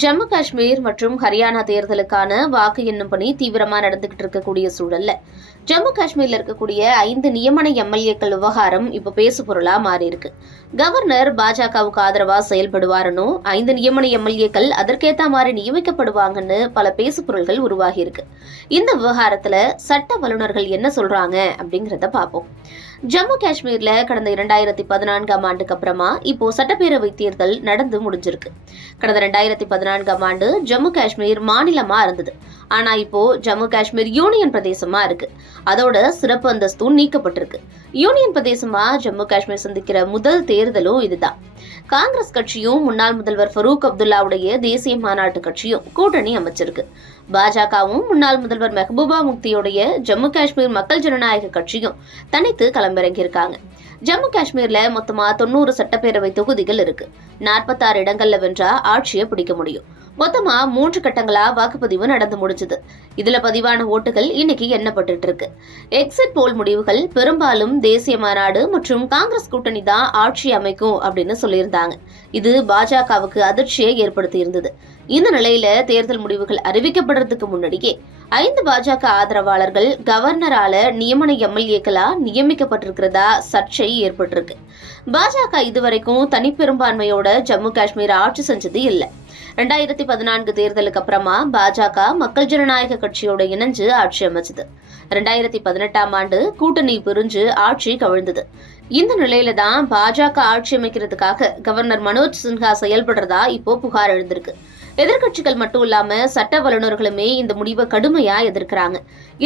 ஜம்மு காஷ்மீர் மற்றும் ஹரியானா தேர்தலுக்கான வாக்கு எண்ணும் பணி தீவிரமா நடந்துகிட்டு இருக்கக்கூடிய சூழல்ல ஜம்மு காஷ்மீர்ல இருக்கக்கூடிய 5 நியமன எம்எல்ஏக்கள் விவகாரம் இப்ப பேசு பொருளா மாறி இருக்கு. கவர்னர் பாஜகவுக்கு ஆதரவா செயல்படுவாருன்னு 5 நியமன எம்எல்ஏக்கள் அதற்கேத்த மாதிரி நியமிக்கப்படுவாங்கன்னு பல பேசு பொருள்கள் உருவாகி இருக்கு. இந்த விவகாரத்துல சட்ட வல்லுநர்கள் என்ன சொல்றாங்க அப்படிங்கறத பார்ப்போம். ஜம்மு காஷ்மீர்ல கடந்த 2014ஆம் ஆண்டுக்கு அப்புறமா இப்போ சட்டப்பேரவை தேர்தல் நடந்து முடிஞ்சிருக்கு. கடந்த 2014ஆம் ஆண்டு ஜம்மு காஷ்மீர் மாநிலமா இருந்தது. ஆனா இப்போ ஜம்மு காஷ்மீர் யூனியன் பிரதேசமா இருக்கு. அதோட சிறப்பு அந்தஸ்தும் நீக்கப்பட்டிருக்கு. யூனியன் பிரதேசமா ஜம்மு காஷ்மீர் சந்திக்கிற முதல் தேர்தலும் இதுதான். காங்கிரஸ் கட்சியும் முன்னாள் முதல்வர் ஃபரூக் அப்துல்லாவுடைய தேசிய மாநாட்டு கட்சியும் கூட்டணி அமைச்சிருக்கு. பாஜகவும் முன்னாள் முதல்வர் மெஹபூபா முக்தியுடைய ஜம்மு காஷ்மீர் மக்கள் ஜனநாயக கட்சியும் தனித்து களமிறங்கியிருக்காங்க. ஜம்மு காஷ்மீர்ல மொத்தமா 90 சட்டப்பேரவை தொகுதிகள் இருக்கு. 46 இடங்கள்ல வென்றா ஆட்சியை பிடிக்க முடியும். மொத்தமா 3 கட்டங்களா வாக்குப்பதிவு நடந்து முடிஞ்சது. இதுல பதிவான ஓட்டுகள் இன்னைக்கு எண்ணப்பட்டு இருக்கு. எக்ஸிட் போல் முடிவுகள் பெரும்பாலும் தேசிய மாநாடு மற்றும் காங்கிரஸ் கூட்டணி தான் ஆட்சி அமைக்கும் அப்படின்னு சொல்லியிருந்தாங்க. இது பாஜகவுக்கு அதிர்ச்சியை ஏற்படுத்தி இருந்தது. இந்த நிலையில தேர்தல் முடிவுகள் அறிவிக்கப்படுறதுக்கு முன்னாடியே 5 பாஜக ஆதரவாளர்கள் கவர்னரால நியமன எம்எல்ஏக்களா நியமிக்கப்பட்டிருக்கிறதா சர்ச்சை ஏற்பட்டிருக்கு. பாஜக இதுவரைக்கும் தனிப்பெரும்பான்மையோட ஜம்மு காஷ்மீர் ஆட்சி செஞ்சது இல்ல. 2014 தேர்தலுக்கு அப்புறமா பாஜக மக்கள் ஜனநாயக கட்சியோட இணைஞ்சு ஆட்சி அமைச்சது. 2018ஆம் ஆண்டு கூட்டணி பிரிஞ்சு ஆட்சி கவிழ்ந்தது. இந்த நிலையில தான் பாஜக ஆட்சி அமைக்கிறதுக்காக கவர்னர் மனோஜ் சின்ஹா செயல்படுறதா இப்போ புகார் எழுந்திருக்கு. எதிர்கட்சிகள் மட்டும் இல்லாம சட்ட வல்லுநர்களுமே இந்த முடிவை கடுமையா எதிர்க்கிறாங்க.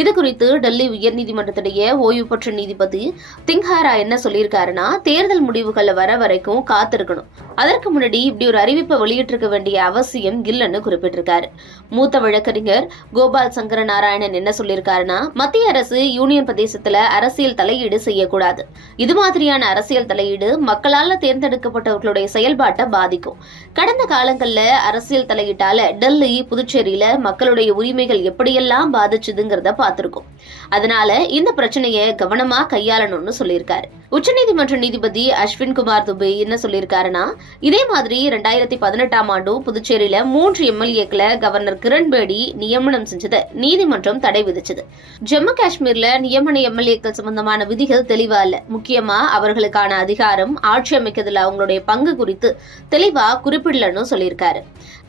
இது குறித்து டெல்லி உயர்நீதிமன்றத்துடைய ஓய்வு பெற்ற நீதிபதி திங்ஹாரா என்ன சொல்லியிருக்காருன்னா, தேர்தல் முடிவுகள் வர வரைக்கும் காத்திருக்கணும். அதற்கு முன்னாடி இப்படி ஒரு அறிவிப்பை வெளியிட்டிருக்க வேண்டிய அவசியம் இல்லைன்னு குறிப்பிட்டிருக்காரு. மூத்த வழக்கறிஞர் கோபால் சங்கர நாராயணன் என்ன சொல்லியிருக்காருன்னா, மத்திய அரசு யூனியன் பிரதேசத்துல அரசியல் தலையீடு செய்யக்கூடாது. இது மாதிரியான அரசியல் தலையீடு மக்களால தேர்ந்தெடுக்கப்பட்டவர்களுடைய செயல்பாட்டை பாதிக்கும். கடந்த காலங்கள்ல அரசியல் தலையீட்டால டெல்லி, புதுச்சேரியில மக்களுடைய உரிமைகள் எப்படியெல்லாம் பாதிச்சுதுங்கிறத பார்த்திருக்கோம். அதனால இந்த பிரச்சனையை கவனமா கையாளணும்னு சொல்லியிருக்காரு. உச்சநீதிமன்ற நீதிபதி அஸ்வின் குமார் துபே என்ன சொல்லியிருக்காருன்னா, இதே மாதிரி 2018ஆம் ஆண்டும் புதுச்சேரியில 3 எம்எல்ஏக்களை கவர்னர் கிரண்பேடி நியமனம் செஞ்சதை நீதிமன்றம் தடை விதிச்சது. ஜம்மு காஷ்மீர்ல நியமன எம்எல்ஏக்கள் சம்பந்தமான விதிகள் தெளிவா இல்ல. முக்கியமா அவர்களுக்கான அதிகாரம், ஆட்சி அமைக்கிறதுல அவங்களுடைய பங்கு குறித்து தெளிவா குறிப்பிடலன்னு சொல்லியிருக்காரு.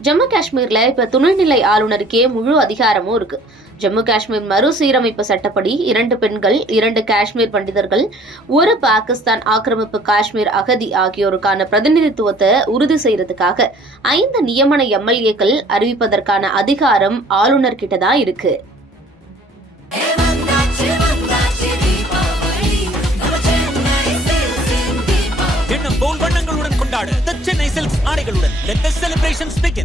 ஜம்மு காஷ்மீர்ல இப்ப துணைநிலை ஆளுநருக்கே முழு அதிகாரமும் இருக்கு. ஜம்மு காஷ்மீர் மறுசீரமைப்பு சட்டப்படி 2 பெண்கள், 2 காஷ்மீர் பண்டிதர்கள், 1 பாகிஸ்தான் ஆக்கிரமிப்பு காஷ்மீர் அகதி ஆகியோருக்கான பிரதிநிதித்துவத்தை உறுதி செய்யறதுக்காக 5 நியமன எம்எல்ஏக்கள் அறிவிப்பதற்கான அதிகாரம் ஆளுநர் கிட்ட தான் இருக்கு. கொண்டாடு The Chennai Silks ஆடைகளுடன். Let the celebrations begin.